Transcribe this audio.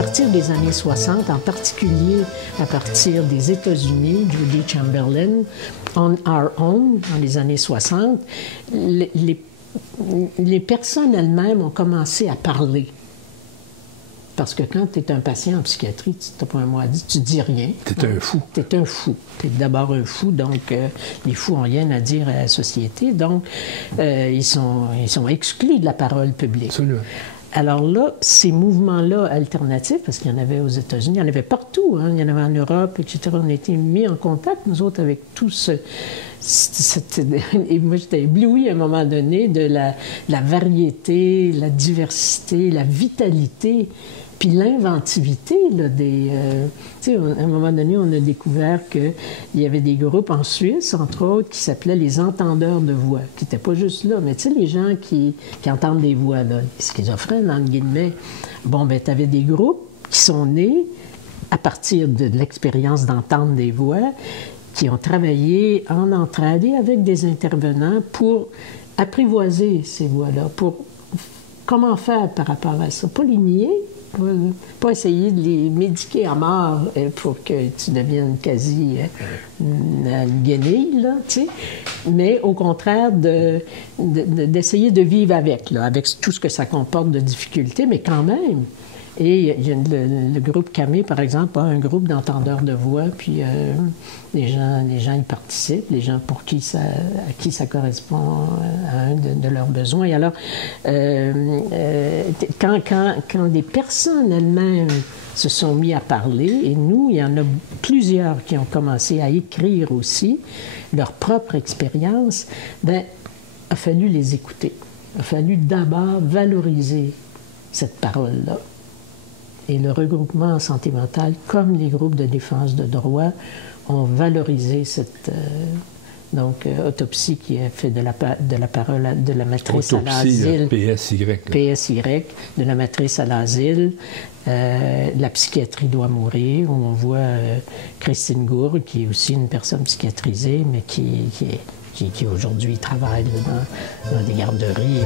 partir des années 60, en particulier à partir des États-Unis, Judy Chamberlain, On Our Own, dans les années 60, les personnes elles-mêmes ont commencé à parler. Parce que quand tu es un patient en psychiatrie, tu n'as pas un mot à dire, tu dis rien. Tu es un fou. Tu es un fou. Tu es d'abord un fou, donc les fous n'ont rien à dire à la société, donc ils sont exclus de la parole publique. Absolument. Alors là, ces mouvements-là alternatifs, parce qu'il y en avait aux États-Unis, il y en avait partout, hein, il y en avait en Europe, etc. On a été mis en contact, nous autres, avec tout ce... Et moi, j'étais éblouie à un moment donné de la variété, la diversité, la vitalité, puis l'inventivité des... tu sais, à un moment donné, on a découvert qu'il y avait des groupes en Suisse, entre autres, qui s'appelaient les entendeurs de voix, qui n'étaient pas juste là, mais tu sais, les gens qui entendent des voix, là, les schizophrènes, entre guillemets. Bon, ben tu avais des groupes qui sont nés à partir de l'expérience d'entendre des voix, qui ont travaillé en entraide et avec des intervenants pour apprivoiser ces voix-là, pour comment faire par rapport à ça. Pas les nier, pas essayer de les médiquer à mort pour que tu deviennes quasi une guenille, là, tu sais, mais au contraire d'essayer de vivre avec, là, avec tout ce que ça comporte de difficultés, mais quand même. Et le groupe Camé, par exemple, a un groupe d'entendeurs de voix, puis les gens y participent, les gens pour qui à qui ça correspond à un de leurs besoins. Et alors, quand des personnes elles-mêmes se sont mis à parler, et nous, il y en a plusieurs qui ont commencé à écrire aussi leur propre expérience, bien, il a fallu les écouter. Il a fallu d'abord valoriser cette parole-là. Et le regroupement en santé mentale, comme les groupes de défense de droit, ont valorisé cette autopsie qui est faite de la parole de la matrice à l'asile. PSY. PSY, de la matrice à l'asile. La psychiatrie doit mourir, où on voit Christine Gourde, qui est aussi une personne psychiatrisée, mais qui aujourd'hui travaille dans des garderies.